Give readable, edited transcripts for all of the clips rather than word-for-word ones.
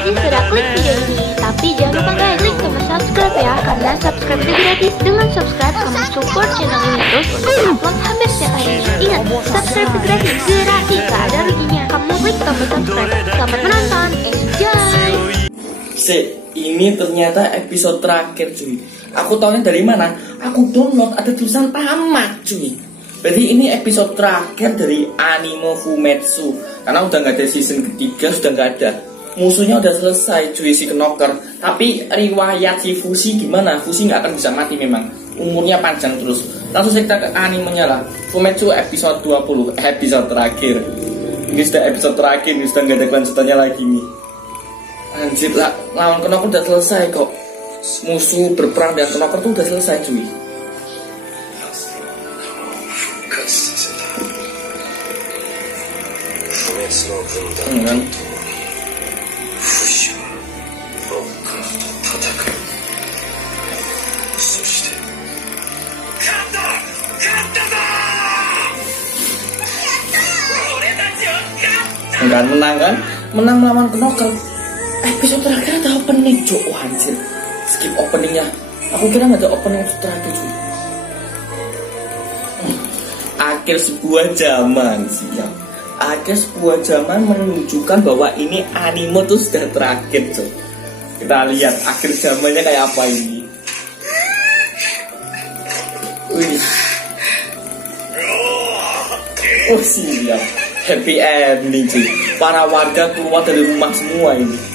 kasih sudah klik video ini. Tapi jangan lupa guys, klik tombol subscribe ya, karena subscribe itu gratis. Dengan subscribe, kamu support channel ini terus untuk upload hampir setiap harinya. Ingat, subscribe itu gratis, gak ada ruginya. Kamu klik tombol subscribe. Selamat menonton, enjoy. Ini ternyata episode terakhir cuy. Aku tahunya dari mana? Aku download ada tulisan tamat cuy. Berarti ini episode terakhir dari anime Fumetsu. Karena udah nggak ada season ketiga, sudah nggak ada. Musuhnya udah selesai cuy, si Knocker. Tapi riwayat si Fushi gimana? Fushi nggak akan bisa mati memang. Umurnya panjang terus. Langsung kita ke animenya lah. Fumetsu episode 20, episode terakhir. Ini sudah episode terakhir, ini sudah nggak ada kelanjutannya lagi nih. Anjir lah, lawan Knocker udah selesai kok. Musuh berperang dengan Knocker tuh udah selesai cuy. Kan? Enggak menang kan? Menang melawan Knocker. Episode terakhir ada opening cok. Wah anjir, skip openingnya. Aku kira gak ada opening episode terakhir cuy. Akhir sebuah zaman siap. Akhir sebuah zaman menunjukkan bahwa ini anime tuh sudah terakhir cok. Kita lihat akhir zamannya kayak apa ini. Wih. Oh siap. Happy ending cuy. Para warga keluar dari rumah semua ini.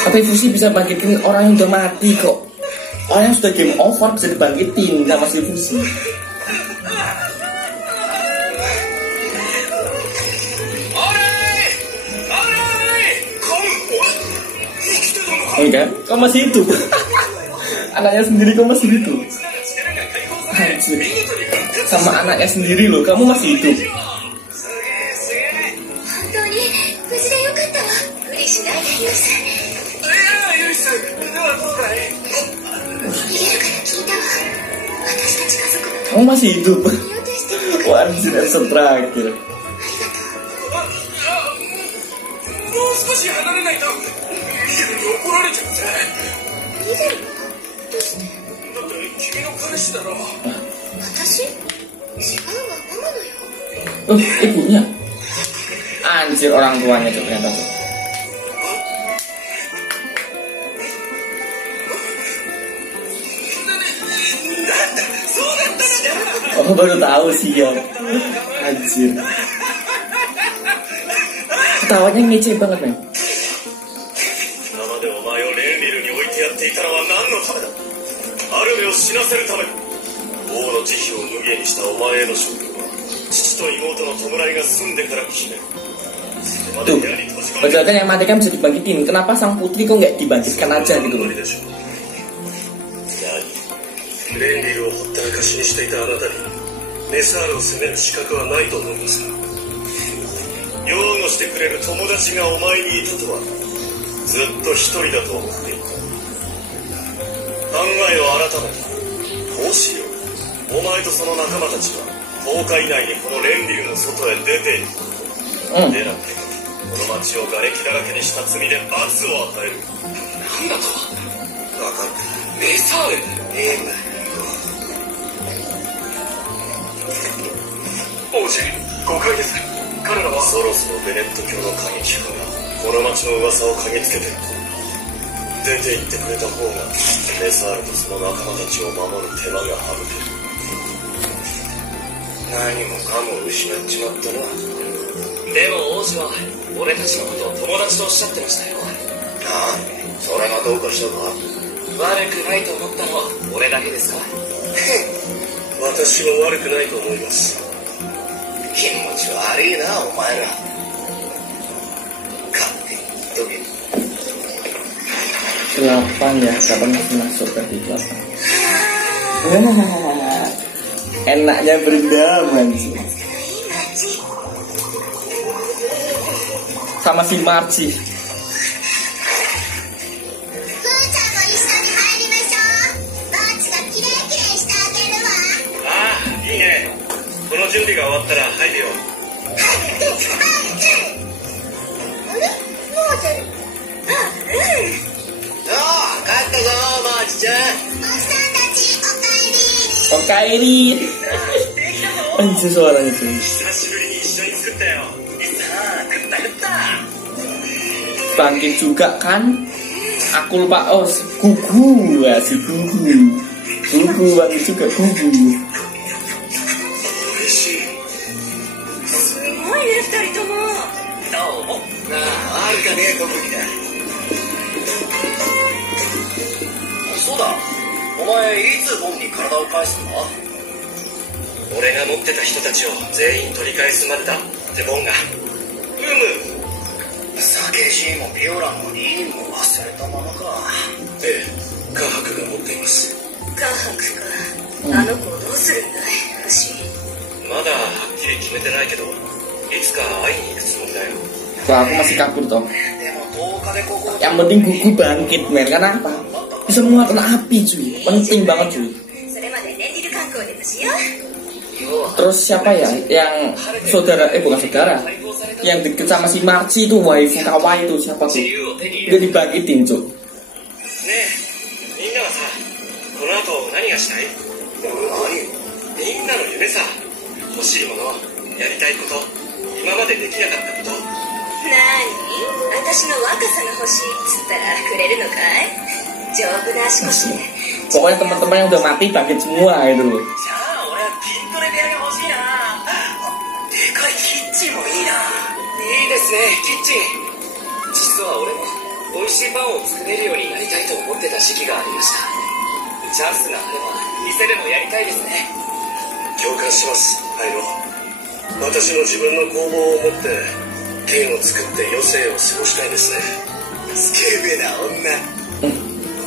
Tapi Fushi bisa bangkitin orang yang udah mati kok. Orang yang sudah game over bisa dibangkitin, nggak masih Fushi. Enggak, kau masih hidup. Anaknya sendiri kau masih hidup. Anjir. Sama anaknya sendiri loh, kamu masih hidup. Kamu masih hidup. Wah, anjir, episode terakhir. Ibunya. Anjir, orang tuanya tuh ternyata tuh. Aku baru tahu sih ya. Anjir. Ketawanya ngece banget men. Tuh, padahal kan yang mati kan bisa dibangkitin. Kenapa sang putri kok nggak dibangkitkan aja gitu loh? レンリルをほったらかしにしていたあなたにネサールを責める資格はないと思いますが、擁護してくれる友達がお前にいたとはずっと一人だと思っていた。考えを改めた。こうしよう。お前とその仲間たちは10日以内にこのレンリルの外へ出ていく。でなくてこの町を瓦礫だらけにした罪で罰を与える。なんだとわかる。ネサールエーム。王子、誤解です。彼らはそろそろベネット教の過激派がこの町の噂を嗅ぎつけてる。出て行ってくれた方がネサールとその仲間たちを守る手間が省ける。何もかも失っちまったな。でも王子は俺たちのことを友達とおっしゃってましたよ。ああ、それがどうかしたか。悪くないと思ったのは俺だけですか。私は悪くないと思います。気持ち悪いなお前ら。勝手に言っとけ。8 ya, kapan masih masuk tadi 8. Enaknya berdaman sih. Sama si Marci. 準備が終わったら入るよ。あれマーチェル。帰ったぞマーチちゃん。おっさんたちおかえり。Anjir suaranya cuy. 久しぶりに一緒に作ったよ。食った。Bangkit juga kan? Aku lupa, oh si Gugu ya, si Gugu bangkit juga Gugu. 嬉しい。すごいね二人とも。どうも。あるかね特技だ。そうだ。お前いつボンに体を返すの？俺が持ってた人たちを全員取り返すまでだってボンが。サケジーもビオラもリーンも忘れたままか。ええ、カハクが持っています。カハクか。あの子をどうするんだいフシ。まだはっきり決めてないけど、いつか会いに行くつもりだよ。Wah, aku masih kabur toh. でも10日でここ。 Yang penting Gugu bangkit men, kenapa? Bisa mengeluarkan api cuy, penting banget cuy. それまでレンリル観光でもしよう。 Terus siapa ya yang saudara, bukan saudara, yang deket sama si Marci itu, waifu kawaii itu siapa tuh? Udah dibangkitin cuy. ねえ、みんなはさ、この後何がしたい？みんなの夢さ、欲しいもの、やりたいこと、今までできなかったこと。なに？私の若さが欲しいっつったらくれるのかい？丈夫な足腰で。 Pokoknya teman-teman yang udah mati bangkit semua gitu loh. じゃあ俺は筋トレ部屋が欲しいな。でかいキッチンもいいな。いいですねキッチン。実は俺も美味しいパンを作れるようになりたいと思ってた時期がありました。チャンスがあれば店でもやりたいですね。共感します、ハイロ。私の自分の工房を持って剣を作って余生を過ごしたいですね。スケベな女。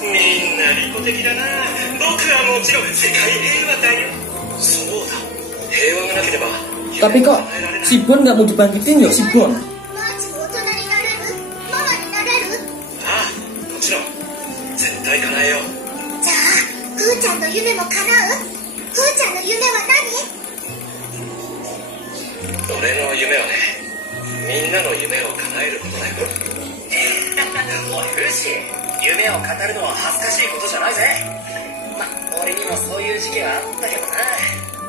みんな利己的だな。僕はもちろん世界平和だよ。そうだ、平和がなければ。 Tapi kok si Bon nggak mau dibangkitin ya si Bon? マーチも大人になれる？ママになれる？ああ、もちろん絶対叶えよう。じゃあふーちゃんの夢も叶う？ふーちゃんの夢は何？俺の夢はね、みんなの夢を叶えることだよ。おいフーシ、夢を語るのは恥ずかしいことじゃないぜ。ま、俺にもそういう時期はあったけどな。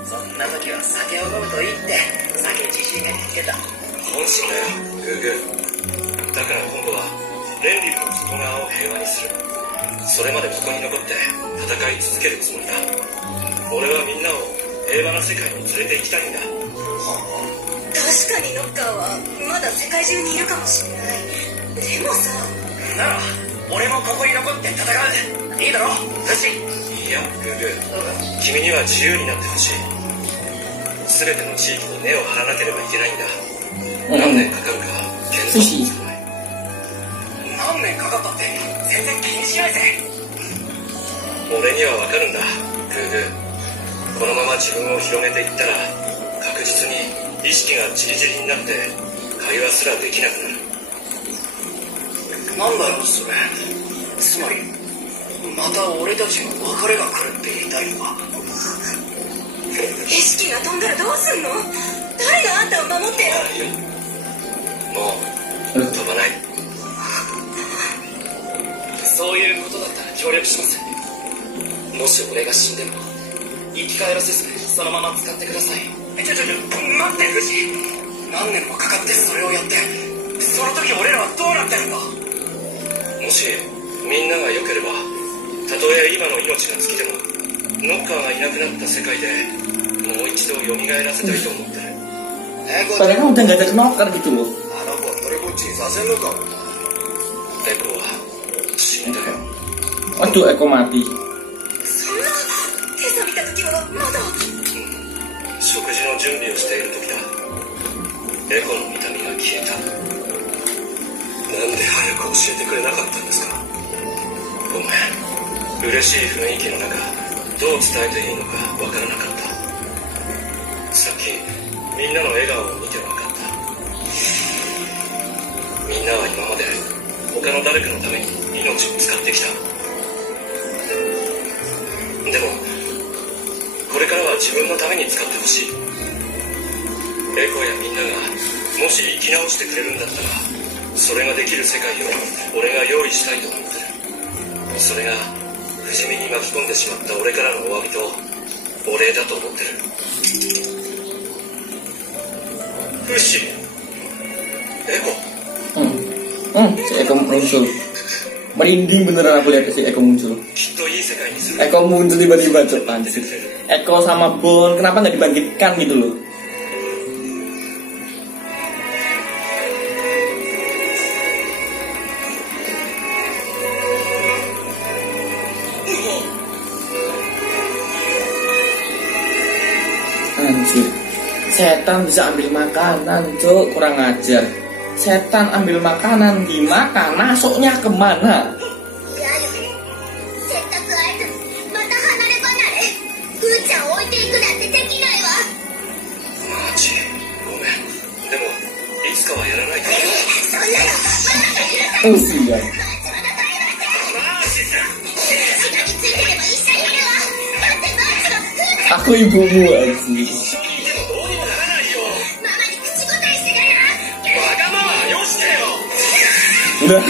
そんな時は酒を飲むといいって酒自身が言ってた。本心だよ、グーグー。だから今度はレンリルの外側を平和にする。それまでここに残って戦い続けるつもりだ。俺はみんなを平和な世界に連れて行きたいんだ。確かにノッカーはまだ世界中にいるかもしれない。でもさ、なら俺もここに残って戦う。いいだろフシ。いやグーグー、君には自由になってほしい。全ての地域に根を張らなければいけないんだ。何年かかるか検討してない。何年かかったって全然気にしないぜ。俺にはわかるんだ、グーグー。このまま自分を広げていったら確実に意識がチリチリになって会話すらできなくなる。なんだよそれ。つまりまた俺たちの別れが来るって言いたいのか。意識が飛んだらどうすんの？誰があんたを守ってる？もう飛ばない。そういうことだったら協力します。もし俺が死んでも生き返らせずそのまま使ってください。待ってフシ。何年もかかってそれをやって、その時俺らはどうなってるんだ？もしみんなが良ければ、たとえ今の命が尽きてもノッカーがいなくなった世界でもう一度蘇らせたいと思ってる。Padahal kan udah nggak ada knocker gitu loh. あの子は取りこっちにさせんのか。エコは死んだよ。 Aduh, Eko mati. そんな、今朝見た時はまだ。食事の準備をしている時だ。エコの痛みが消えた。なんで早く教えてくれなかったんですか。ごめん。嬉しい雰囲気の中、どう伝えていいのかわからなかった。さっきみんなの笑顔を見てわかった。みんなは今まで他の誰かのために命を使ってきた。でもこれからは自分のために使ってほしい。エコやみんながもし生き直してくれるんだったら、それができる世界を俺が用意したいと思ってる。それが不死身に巻き込んでしまった俺からのお詫びとお礼だと思ってる。フシ、エコ。Si Eko muncul. Merinding beneran aku lihat si Eko muncul. Eko muncul tiba-tiba, cok, anjir. Eko sama Bon, kenapa nggak dibangkitkan gitu loh? Anjir, setan bisa ambil makanan, cok, kurang ajar. Setan ambil makanan dimakan, masuknya kemana? Oh siap. Aku ibumu anjir. Udah.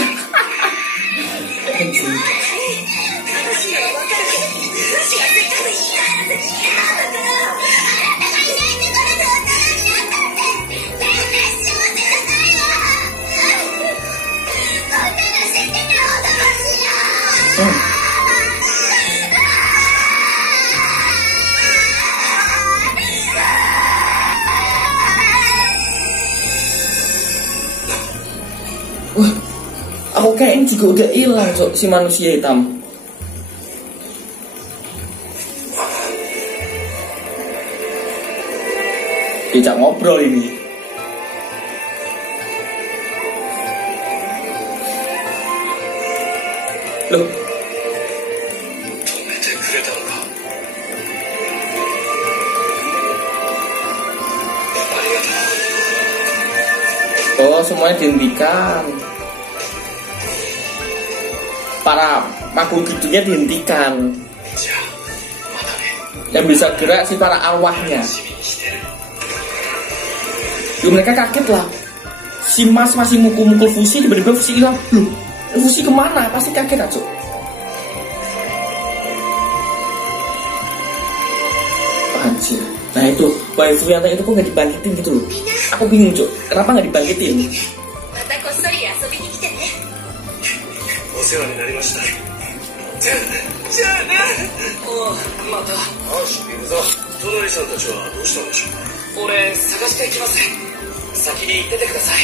Wah, aku kayaknya juga udah hilang, cok, si manusia hitam. Diajak ngobrol ini. Loh, oh, semuanya dihentikan. Para makhluk hidupnya dihentikan. Yang bisa gerak si para arwahnya. Duh, mereka kaget lah. Si Mas masih mukul-mukul Fushi, tiba-tiba Fushi hilang. Loh, Fushi kemana? Pasti kaget aja. Anjir. Nah itu, waifu yang tadi itu kok nggak dibangkitin gitu loh. Aku bingung, cok. Kenapa nggak dibangkitin? お世話になりました。じゃあね。おう、また。よし、行くぞ。隣さんたちはどうしたんでしょうか。俺、探してきます。先に出てください。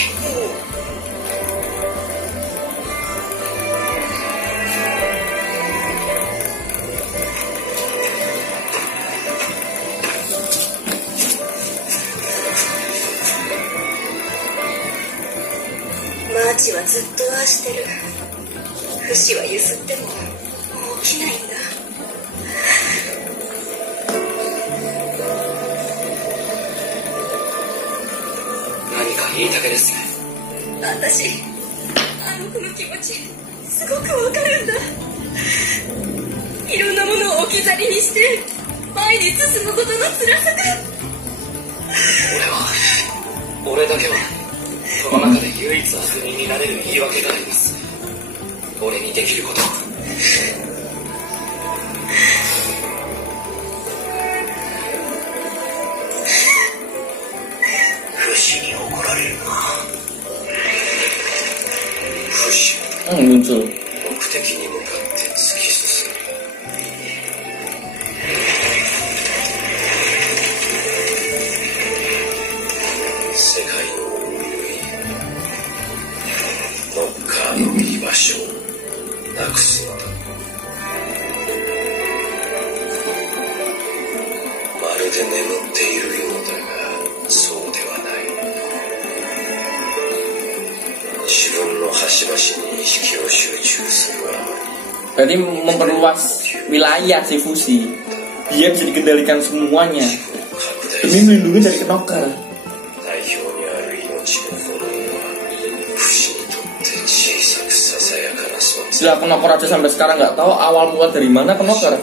マーチはずっとああしてる。フシは譲ってももう起きないんだ。何か言いたげですね。私、あの子の気持ちすごくわかるんだ。いろんなものを置き去りにして前に進むことの辛さが。俺だけはこの中で唯一悪人になれる言い訳があります。俺にできること。フシに怒られるな。フシ。muncul. 目的に向かって突き進む。世界の重いノッカーの居場所をなくすのだ。まるで眠っているようだがそうではない。自分の端々に意識を集中するあまり。Berarti memperluas wilayah si Fushi. Dia bisa dikendalikan semuanya demi melindungi dari Knocker. Setelah Knocker aja sampai sekarang nggak tahu awal mula dari mana Knocker.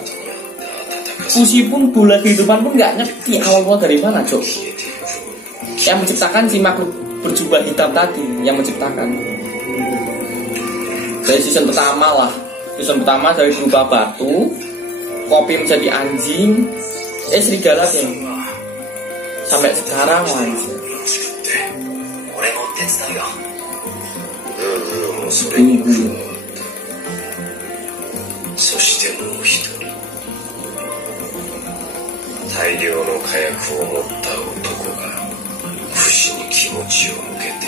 Fushi pun bola kehidupan pun nggak ngerti awal mula dari mana, cok. yang menciptakan si makhluk berjubah hitam tadi, yang menciptakan. Dari season pertama lah, season pertama dari berubah batu, kopi menjadi anjing, serigala deh. Sampai sekarang lanjut.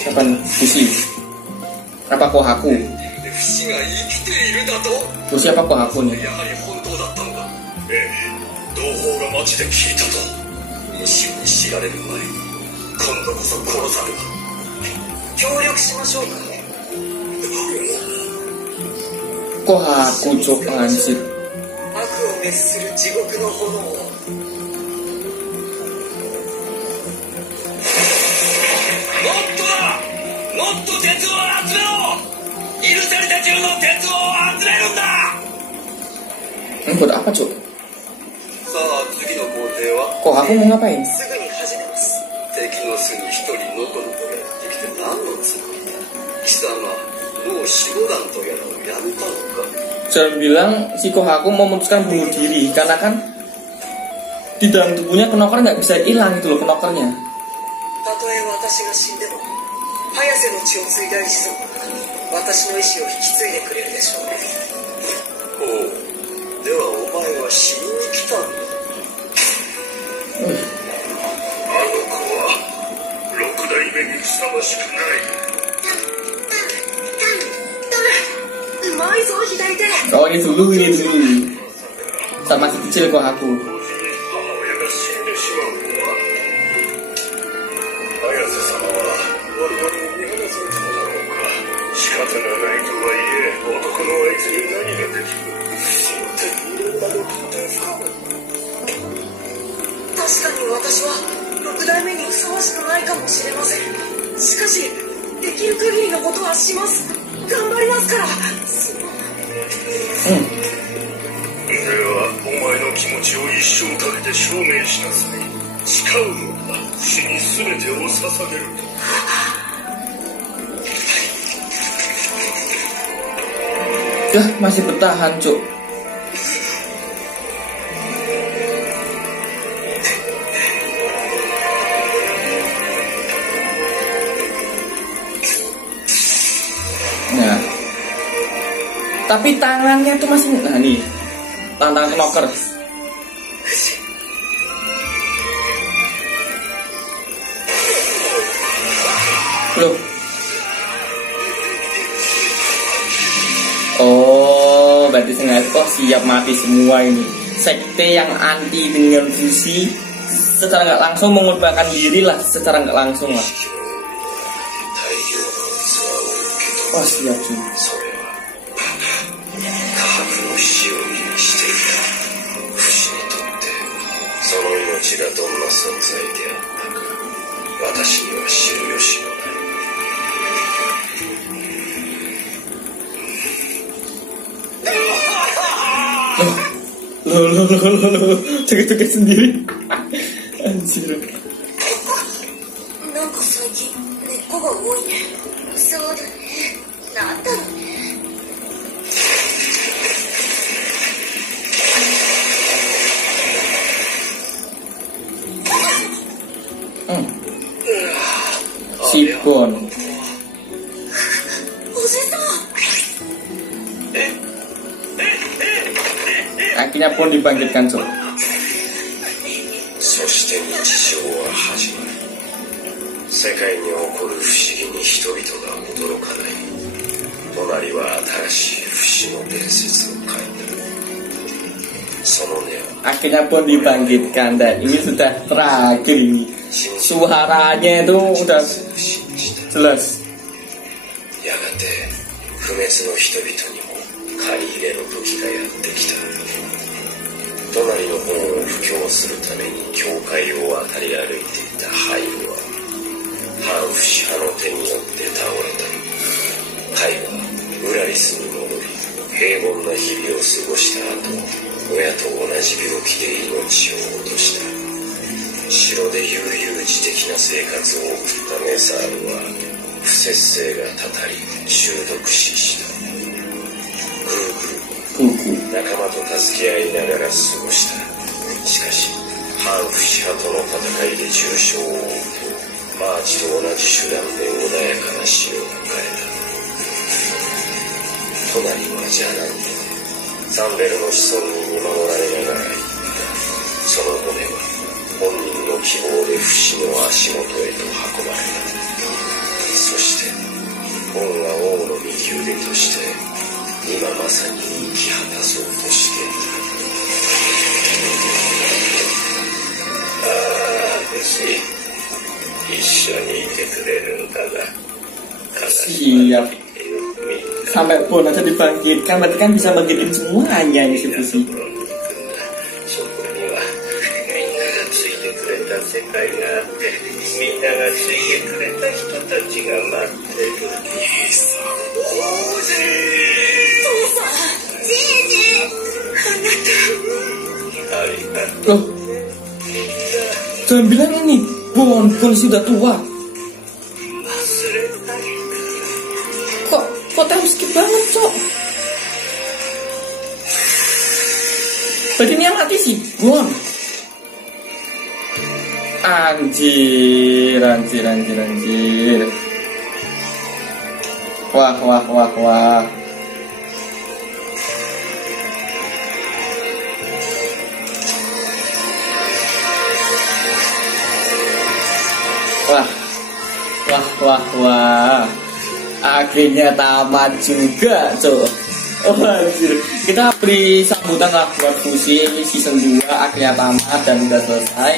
Siapa nih? Fushi. Apa Kohaku? Fushi apa Kohaku nih? Kohaku cok anjir. Buat apa cok? Kohaku mau ngapain? Jangan bilang si Kohaku mau memutuskan bunuh diri karena kan di dalam tubuhnya knocker nggak bisa hilang gitu loh knokernya. Oh ini dulu sama masih kecil Kohaku. Masih bertahan cuk. Nah, tapi tangannya tuh masih, nah nih tangan knocker. Loh. Oh, berarti sengaja kok siap mati semua ini. Sekte yang anti dengan Fushi secara nggak langsung mengorbankan diri lah, secara nggak langsung lah. Oh siap cuy. Loh, cek sendiri. Anjir. Sipon. Akhirnya pun dibangkitkan cok. Akhirnya pun dibangkitkan dan ini sudah terakhir ini. Suaranya itu udah jelas. 隣の本を布教するために教会を渡り歩いていたハイルは反不死派の手によって倒れた。ハイはウラリスに戻り平凡な日々を過ごした後、親と同じ病気で命を落とした。城で悠々自適な生活を送ったメサールは不節制がたたり中毒死した。グーグー仲間と助け合いながら過ごした。しかし反フシ派との戦いで重傷を負うとマーチと同じ手段で穏やかな死を迎えた。隣はジャナンドでサンベルの子孫に見守られながら行った。その骨は本人の希望でフシの足元へと運ばれた。そしてボンは王の右腕として今まさに生き果たそうとしている。フシ、一緒にいてくれるんだが。Siap. Sampai Bon aja dibangkitkan, berarti kan bisa bangkitin semuanya ini si Fushi. 世界があってみんながついてくれた人たちが待ってる。兄さん、王子、父さん、じいじ、ありがとう。 Loh, jangan bilang ini Bon sudah tua. Kok time skip banget, Cok? Berarti ini yang mati sih, Bon. Anjir. Wah. Wah. Akhirnya tamat juga, Cok. Oh anjir. Kita beri sambutan lah buat Fushi season 2 akhirnya tamat dan udah selesai.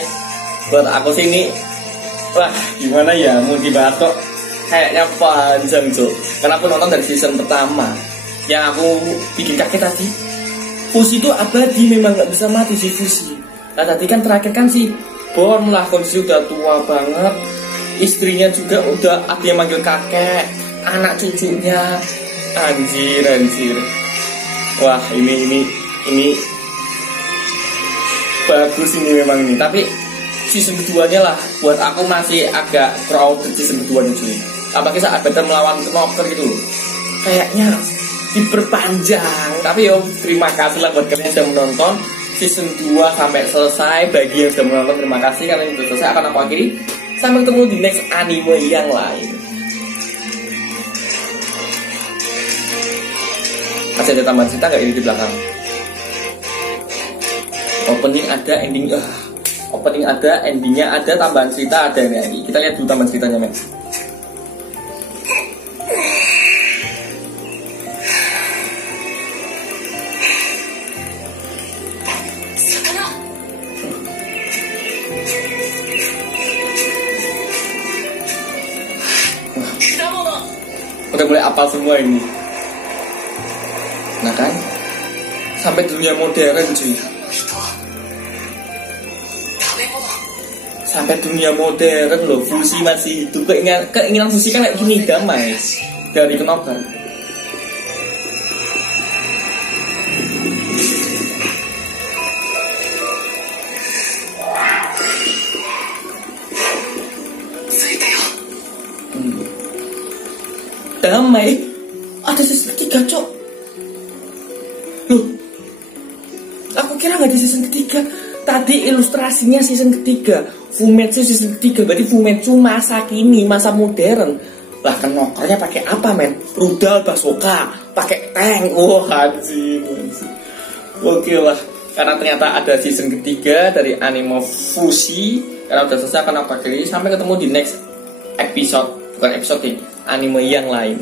Buat aku sih ini, wah gimana ya, mau dibahas kok kayaknya panjang, Cok. Karena aku nonton dari season pertama. Yang aku bikin kaget tadi, Fushi itu abadi, memang gak bisa mati si Fushi. Nah tadi kan terakhir kan si Bon lah, kondisi udah tua banget. Istrinya juga udah, ada yang manggil kakek, anak cucunya. Anjir. Wah ini bagus ini memang ini. Tapi season keduanya lah buat aku masih agak crowded season keduanya cuy. Apalagi saat Battle melawan Knocker gitu, kayaknya diperpanjang. Tapi yo terima kasih lah buat kalian yang sudah menonton season 2 sampai selesai. Bagi yang sudah menonton terima kasih, karena itu selesai akan aku akhiri. Sampai ketemu di next anime yang lain. Masih ada tambahan cerita gak ini di belakang? Opening ada, ending opening ada, endingnya ada, tambahan cerita ada nih. Kita lihat dulu tambahan ceritanya, men. Udah mulai apal semua ini. Nah kan, sampai dunia modern cuy. Sampai dunia modern loh, Fushi masih hidup. Keinginan Fushi kan kayak gini, damai dari Knocker. Damai, ada season ketiga, Cok. Loh, aku kira nggak di season ketiga. Tadi ilustrasinya season ketiga, Fumetsu season ketiga. Berarti Fumetsu masa kini, masa modern. Lah kan Knockernya pakai apa, men? Rudal bazooka, pakai tank. Wah, anjing. Oke lah, karena ternyata ada season ketiga dari anime Fushi. Karena udah selesai akan aku akhiri. Sampai ketemu di next episode, bukan episode ini, anime yang lain.